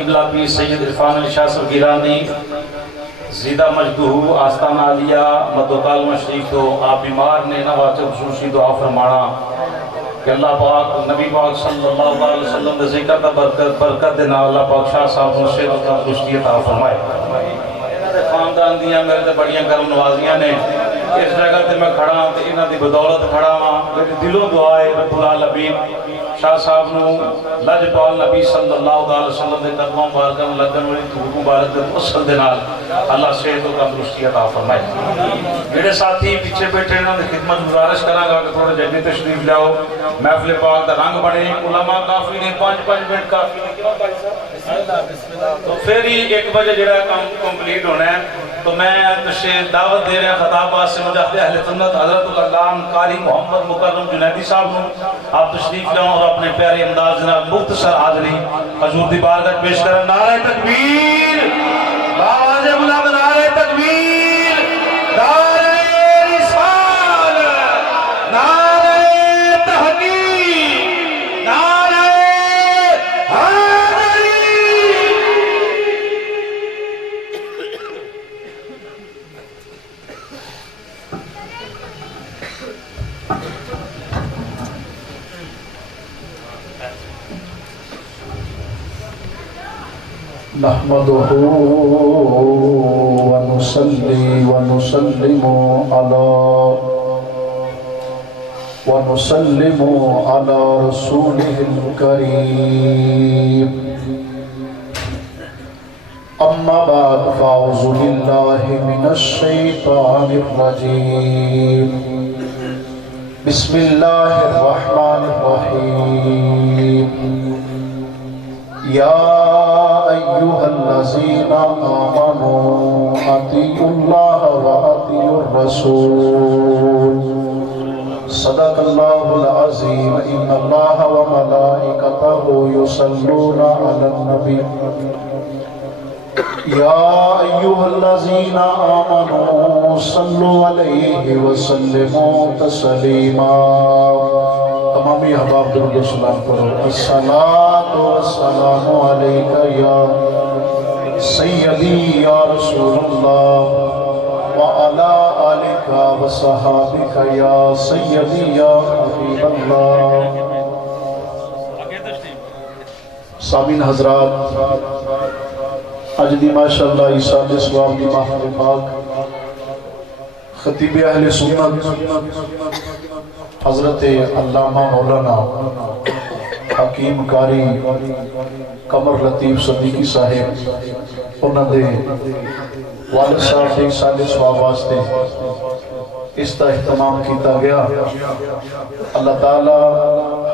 قبلہ پیر سید عرفان علی شاہ صاحب گیلانی زیدہ مجدہو آستانہ علیہ مدو کالمہ شریف تو آپ بیمار نے نواچہ خصوصی دعا فرمانا کہ اللہ پاک نبی پاک صلی اللہ علیہ وسلم دے ذکر دا برکت دینا اللہ پاک شاہ صاحب نشید و تندرستی عطا فرمائے۔ انہاں دے خاندان دیاں میرے تے بڑیاں کرم نوازیاں نے، اس جگہ تے میں کھڑا ہوں تے انہاں دی بدولت کھڑا ہوں، میرے دلوں دعائے رب العالمین شاہ صاحب نو لجپال نبی صلی اللہ علیہ وسلم دے قدموں مبارکاں لگن والی دھوپ مبارک دے توسل دے نال اللہ صحت و تندرستی عطا فرمائے۔ میرے ساتھی پیچھے بیٹھے انہوں نے خدمت گزارش کراں گا کہ تھوڑے جلدی تشریف لاؤ، محفل پاک دا رنگ بڑھے، علماء کافی نے 5 منٹ کافی نے، کیوں بھائی صاحب؟ تو پھر ہی 1 بجے جڑا کام کمپلیٹ ہونا ہے، تو میں تشریف دعوت دے رہا خطاب واسطے مجاہد اہل سنت حضرت العلامہ قاری محمد مکرم جنیدی صاحب نے آپ تشریف لاؤ اور اپنے پیارے انداز جناب مختصر حاضری حضور دی بارگاہ پیش کریں۔ نعرہ تکبیر، باواز بلند نعرہ تکبیر، نعرہ رسالت، نعرہ تحقیق، نعرہ حیدری۔ نحمده ونصلي ونسلم على رسوله الكريم، أما بعد فأعوذ بالله من الشيطان الرجيم، بسم الله الرحمن الرحيم، يا أيها الذين آمنوا أطيعوا الله وأطيعوا الرسول، صدق الله العظيم، إن الله وملائكته يصلون على النبي، يا أيها الذين آمنوا صلوا عليه وسلموا تسليما۔ تمامی احباب درود و سلام کرو۔ الصلاة والسلام علیکہ یا سیدی یا رسول اللہ وعلا آلکہ وصحابکہ یا سیدی یا حبیب اللہ۔ سامین حضرات، آج دی ماشاءاللہ عیسیٰ سواب دی محفل پاک خطیب اہل سنت حضرت علامہ مولانا حکیم قاری قمر لطیف صدیقی صاحب انہوں نے والد صاحب کے سالے سواب واسطے اس کا اہتمام کیتا گیا۔ اللہ تعالیٰ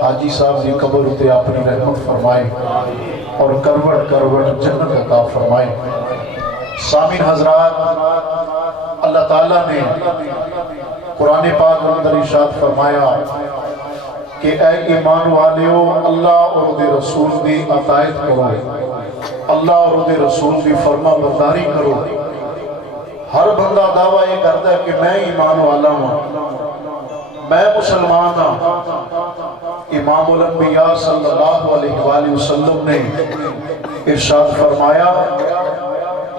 حاجی صاحب کی قبر تے اپنی رحمت فرمائے اور کروڑ کروڑ جنت عطا فرمائے۔ سامین حضرات، اللہ تعالیٰ نے قرآن پاک اندر ارشاد فرمایا کہ اے ایمان والیو اللہ اور دے رسول دی اطاعت کرو، اللہ اور دے رسول دی فرما برداری کرو۔ ہر بندہ دعویٰ یہ کرتا ہے کہ میں ایمان والا ہوں، میں مسلمان ہوں۔ امام الانبیاء صلی اللہ علیہ وآلہ وسلم نے ارشاد فرمایا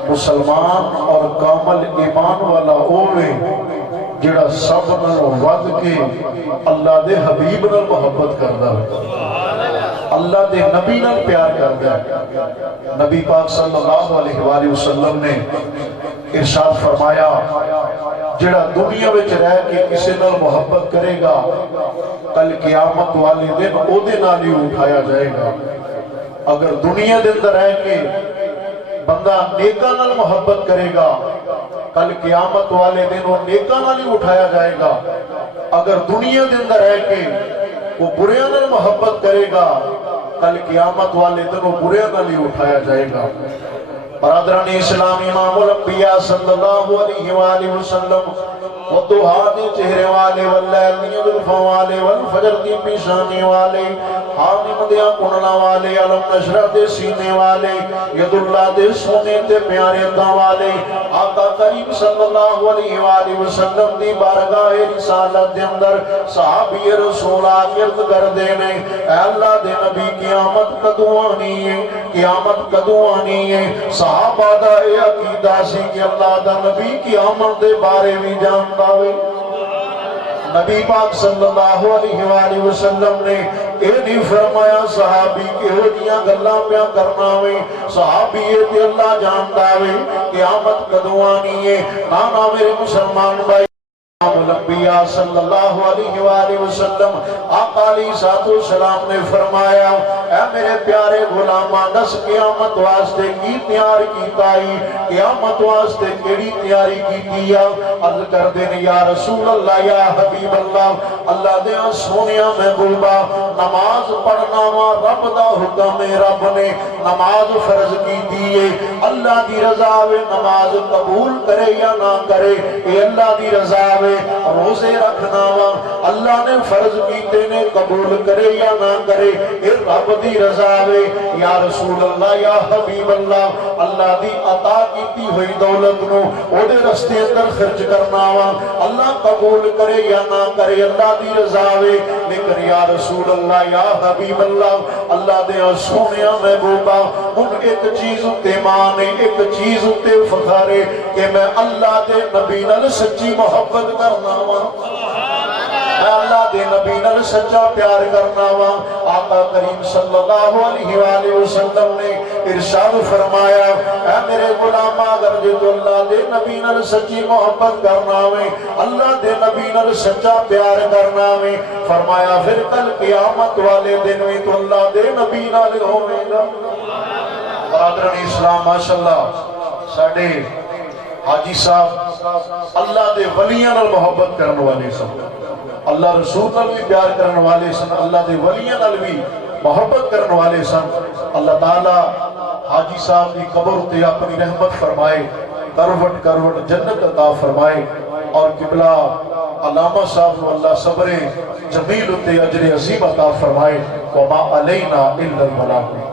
مسلمان اور کامل ایمان والا اوے جڑا سب نال ود کے اللہ دے حبیب نال محبت کردا ہے، اللہ دے نبی نال پیار کردا ہے۔ نبی پاک صلی اللہ علیہ وآلہ وسلم نے ارشاد فرمایا جڑا دنیا وچ رہ کے کسی نال محبت کرے گا کل قیامت والے دن او دے نال ہی اٹھایا جائے گا۔ اگر دنیا دے اندر رہ کے بندہ نیکاں نال محبت کرے گا کل قیامت والے دن وہ نیکاں نال ہی اٹھایا جائے گا۔ اگر دنیا دے اندر رہ کے وہ بریاں نال محبت کرے گا کل قیامت والے دن وہ بریاں نال ہی اٹھایا جائے گا۔ برادران اسلام، امام الانبیاء صلی اللہ علیہ وآلہ وسلم والضحا دے چہرے والے واللیل دی زلفاں والے والفجر دی پیشانی والے حامیم دیا کننا والے علم نشرہ دے سینے والے ید اللہ دے سونے تے پیارے دا والے آقا کریم صلی اللہ علیہ وآلہ وسلم دی بارگاہ رسالت دے اندر صحابی رسول آگرد کر دینے اے اللہ دے نبی قیامت کدو آنی ہے قیامت کدو آنی ہے صحابہ دا اے عقیدہ سی کہ اللہ دا نبی قیامت دے بارے بھی جانتا ہوئے نبی پاک صلی اللہ علیہ وآلہ وسلم نے اے نہیں فرمایا صحابی کے ہو دیا گلہ پیا کرنا ہوئے صحابی یہ تے اللہ جانتا ہوئے قیامت کدو آنی ہے نانا میرے مسلمان بھائی الانبیاء صلی اللہ علیہ وآلہ وسلم آقا علیہ السلام نے فرمایا اے میرے پیارے غلامان دس قیامت واسطے کی تیار کیتا ہی قیامت واسطے کیڑی تیاری کیتی ہے عرض کر دینے یا رسول اللہ یا حبیب اللہ اللہ دے سونیا محبوبہ نماز پڑھنا وا رب دا حکم رب نے نماز فرض کی دیئے اللہ دی رضا وے نماز قبول کرے یا نہ کرے اے اللہ دی رضا وے روزے رکھنا وا اللہ نے فرض کیتے نے قبول کرے یا نہ کرے اے رب دی رضا وے یا رسول اللہ یا حبیب اللہ اللہ دی عطا کیتی ہوئی دولت نو او دے رستے اندر خرچ کرنا وا اللہ قبول کرے یا نہ کرے اللہ دی رضا وے لیکن یا رسول اللہ یا حبیب اللہ اللہ دے سونیا محبوبہ ان ایک چیز تے مانے ایک چیز تے فخارے کہ میں اللہ دے نبی نال سچی محبت کرنا وا میں اللہ دے نبی نال سچا پیار کرنا وا آقا کریم صلی اللہ علیہ وآلہ وسلم نے ارشاد فرمایا اے میرے غلام اگر جو اللہ دے نبی نال سچی محبت کرنا وے اللہ دے نبی نال سچا پیار کرنا وے فرمایا پھر کل قیامت والے دن میں تو اللہ دے نبی نال ہوے گا برادران اسلام ماشاءاللہ ساڈے حاجی صاحب اللہ دے ولیاں نال محبت کرنے والے سن اللہ رسول نال بھی پیار کرنے والے سن اللہ دے ولیاں نال بھی محبت کرنے والے سن اللہ تعالی حاجی صاحب کی قبر تے اپنی رحمت فرمائے کروٹ کروٹ جنت عطا فرمائے اور قبلہ علامہ صاحب کو اللہ صبر جمیل تے اجر عظیم عطا فرمائے وما علینا الا البلاغ